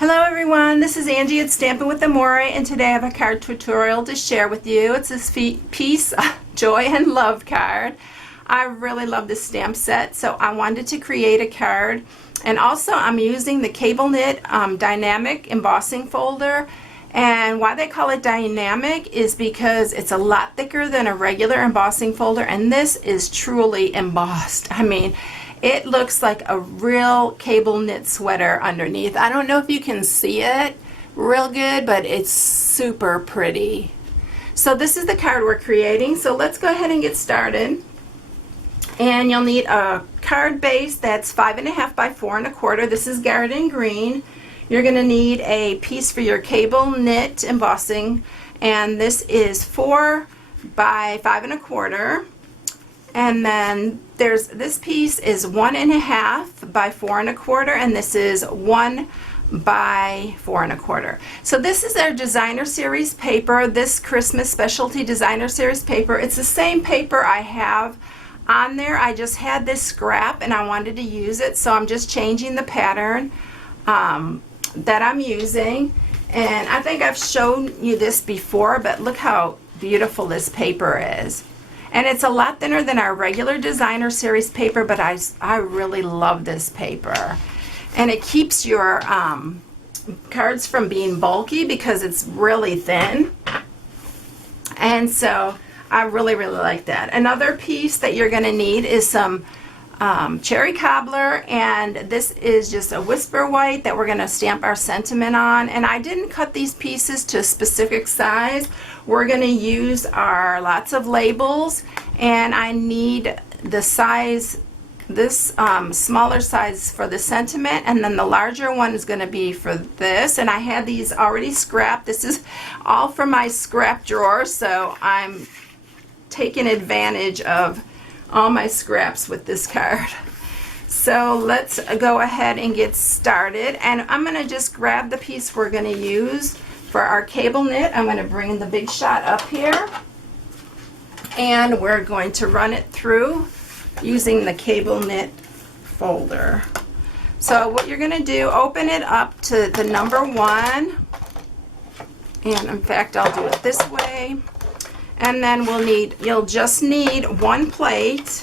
Hello everyone, this is Angie at Stampin' with Amore, and today I have a card tutorial to share with you. It's this piece, Joy and Love card. I really love this stamp set, so I wanted to create a card. And also I'm using the Cable Knit Dynamic Embossing folder. And why they call it dynamic is because it's a lot thicker than a regular embossing folder, and this is truly embossed. I mean, it looks like a real cable knit sweater underneath. I don't know if you can see it real good, but it's super pretty. So this is the card we're creating, so let's go ahead and get started. And you'll need a card base that's 5.5 by 4 1/4. This is Garden Green. You're going to need a piece for your cable knit embossing, and this is 4 by 5 1/4. And then there's this piece is 1.5 by 4 1/4, and this is 1 by 4 1/4. So this is our designer series paper, this Christmas specialty designer series paper. It's the same paper I have on there. I just had this scrap and I wanted to use it, so I'm just changing the pattern that I'm using. And I think I've shown you this before, but look how beautiful this paper is. And it's a lot thinner than our regular designer series paper, but I really love this paper. And it keeps your cards from being bulky because it's really thin. And so I really like that. Another piece that you're going to need is some cherry cobbler, and this is just a whisper white that we're going to stamp our sentiment on. And I didn't cut these pieces to a specific size. We're going to use our lots of labels, and I need the size, this smaller size for the sentiment, and then the larger one is going to be for this. And I had these already scrapped. This is all from my scrap drawer, so I'm taking advantage of all my scraps with this card. So let's go ahead and get started, and I'm going to just grab the piece we're going to use for our cable knit. I'm going to bring the Big Shot up here, and we're going to run it through using the cable knit folder. So what you're going to do, open it up to the number 1, and in fact I'll do it this way. And then you'll just need 1 plate,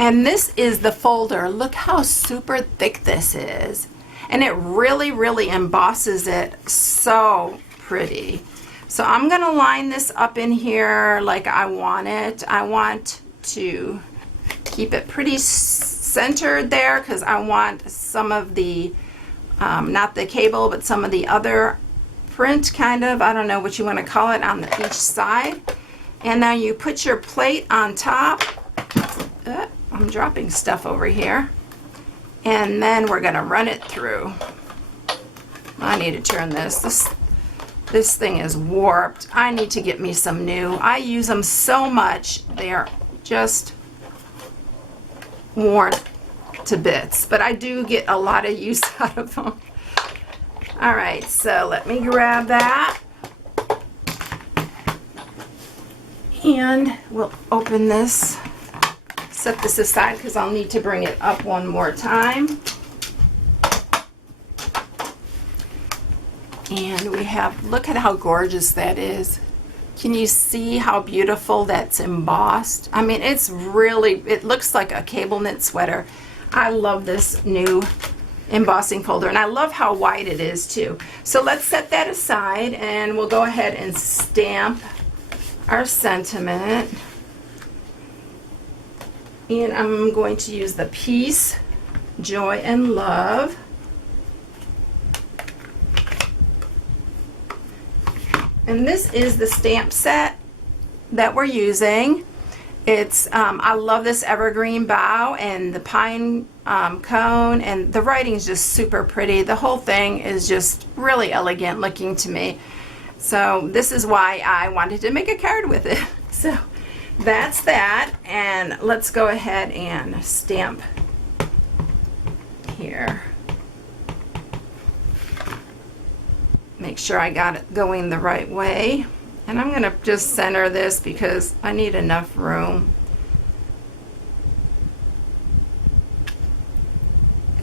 and this is the folder. Look how super thick this is, and it really embosses it so pretty. So I'm gonna line this up in here like I want it. I want to keep it pretty centered there because I want some of the not the cable, but some of the other print, kind of, I don't know what you want to call it, on each side. And now you put your plate on top. I'm dropping stuff over here. And then we're going to run it through. I need to turn this. This thing is warped. I need to get me some new. I use them so much. They are just worn to bits. But I do get a lot of use out of them. Alright, so let me grab that, and we'll open this, set this aside because I'll need to bring it up one more time. And we have, look at how gorgeous that is. Can you see how beautiful that's embossed? I mean, it's really, it looks like a cable knit sweater. I love this new embossing folder, and I love how wide it is too. So let's set that aside, and we'll go ahead and stamp our sentiment. And I'm going to use the piece Joy and Love. And this is the stamp set that we're using. It's I love this evergreen bough and the pine cone, and the writing is just super pretty. The whole thing is just really elegant looking to me. So this is why I wanted to make a card with it. So that's that, and let's go ahead and stamp here. Make sure I got it going the right way. And I'm going to just center this because I need enough room.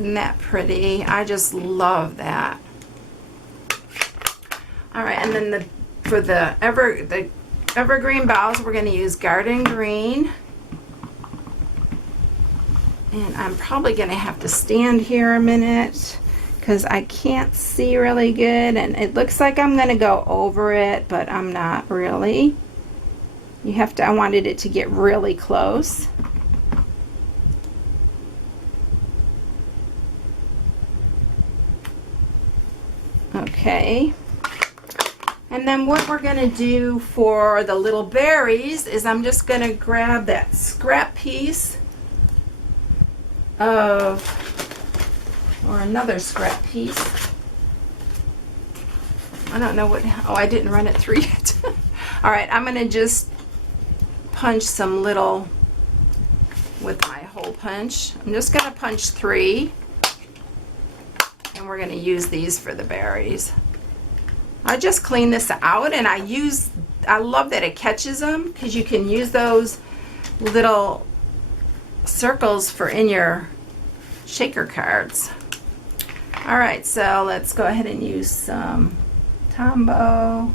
Isn't that pretty? I just love that. All right, and then for the evergreen boughs, we're going to use garden green. And I'm probably going to have to stand here a minute because I can't see really good, and it looks like I'm going to go over it, but I'm not really. You have to, I wanted it to get really close. Okay. And then what we're going to do for the little berries is I'm just going to grab that scrap piece of, or another scrap piece. I don't know what, oh, I didn't run it through yet. All right, I'm going to just punch some little, with my hole punch. I'm just going to punch 3. And we're going to use these for the berries. I just clean this out, and I love that it catches them because you can use those little circles for in your shaker cards. All right, so let's go ahead and use some Tombow.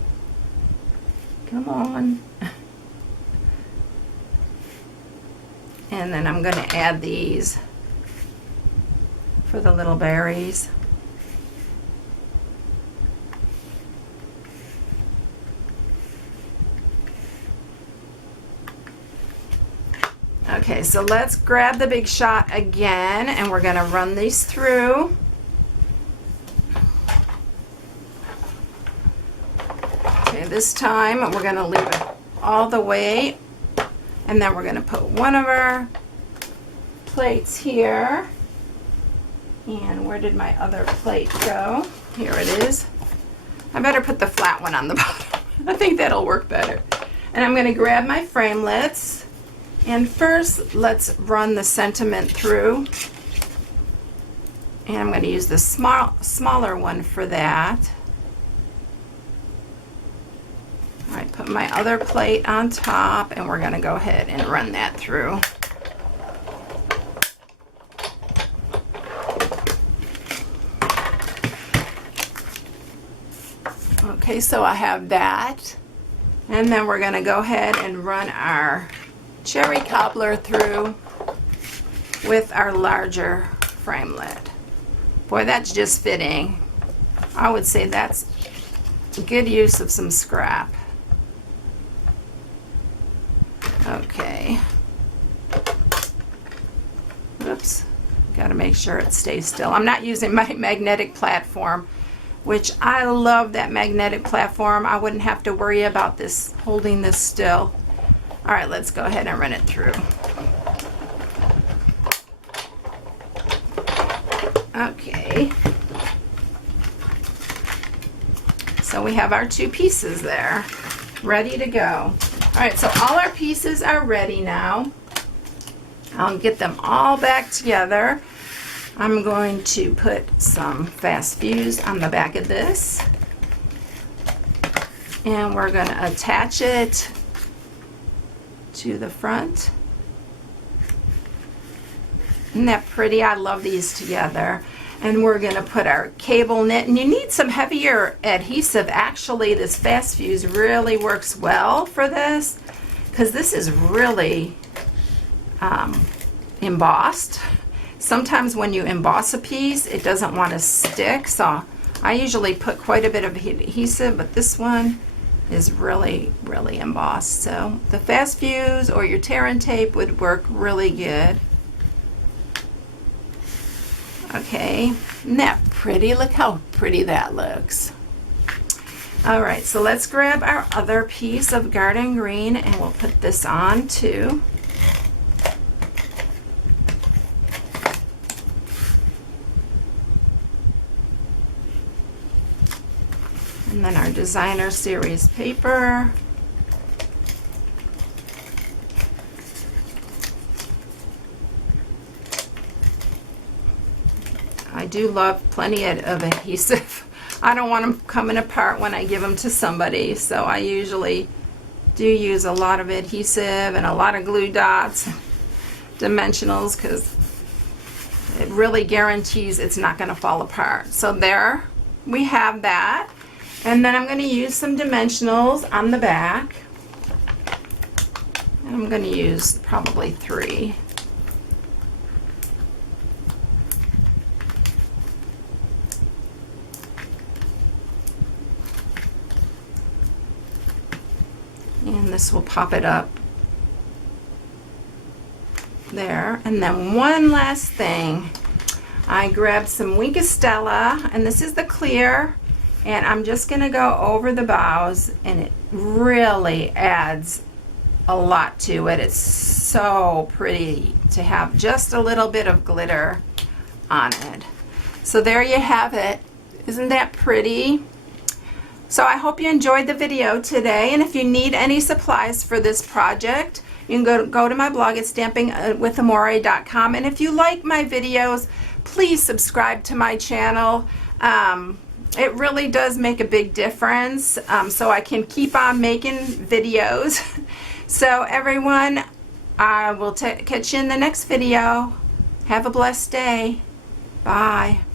Come on. And then I'm going to add these for the little berries. Okay, so let's grab the Big Shot again, and we're going to run these through. Okay, this time we're going to leave it all the way, and then we're going to put one of our plates here. And where did my other plate go? Here it is. I better put the flat one on the bottom. I think that'll work better. And I'm going to grab my framelits. And first, let's run the sentiment through. And I'm going to use the smaller one for that. All right, put my other plate on top, and we're going to go ahead and run that through. Okay, so I have that. And then we're going to go ahead and run our cherry cobbler through with our larger framelit. Boy, that's just fitting. I would say that's a good use of some scrap. Okay. Oops. Got to make sure it stays still. I'm not using my magnetic platform, which I love that magnetic platform. I wouldn't have to worry about this holding this still. All right, let's go ahead and run it through. Okay. So we have our 2 pieces there, ready to go. All right, so all our pieces are ready now. I'll get them all back together. I'm going to put some fast fuse on the back of this. And we're going to attach it to the front. Isn't that pretty? I love these together. And we're going to put our cable knit, and you need some heavier adhesive. Actually, this fast fuse really works well for this because this is really embossed. Sometimes when you emboss a piece, it doesn't want to stick, so I usually put quite a bit of adhesive, but this one is really, really embossed. So the fast fuse or your tear and tape would work really good. Okay, isn't that pretty? Look how pretty that looks. All right, so let's grab our other piece of garden green, and we'll put this on too. And then our designer series paper. I do love plenty of adhesive. I don't want them coming apart when I give them to somebody, so I usually do use a lot of adhesive and a lot of glue dots, dimensionals, because it really guarantees it's not going to fall apart. So there we have that. And then I'm going to use some dimensionals on the back. And I'm going to use probably 3. And this will pop it up there. And then one last thing, I grabbed some Stella, and this is the clear, and I'm just going to go over the bows, and it really adds a lot to it. It's so pretty to have just a little bit of glitter on it. So there you have it. Isn't that pretty? So I hope you enjoyed the video today, and if you need any supplies for this project, you can go to my blog at stampingwithamore.com, and if you like my videos, please subscribe to my channel. It really does make a big difference, so I can keep on making videos. So everyone, I will catch you in the next video. Have a blessed day. Bye.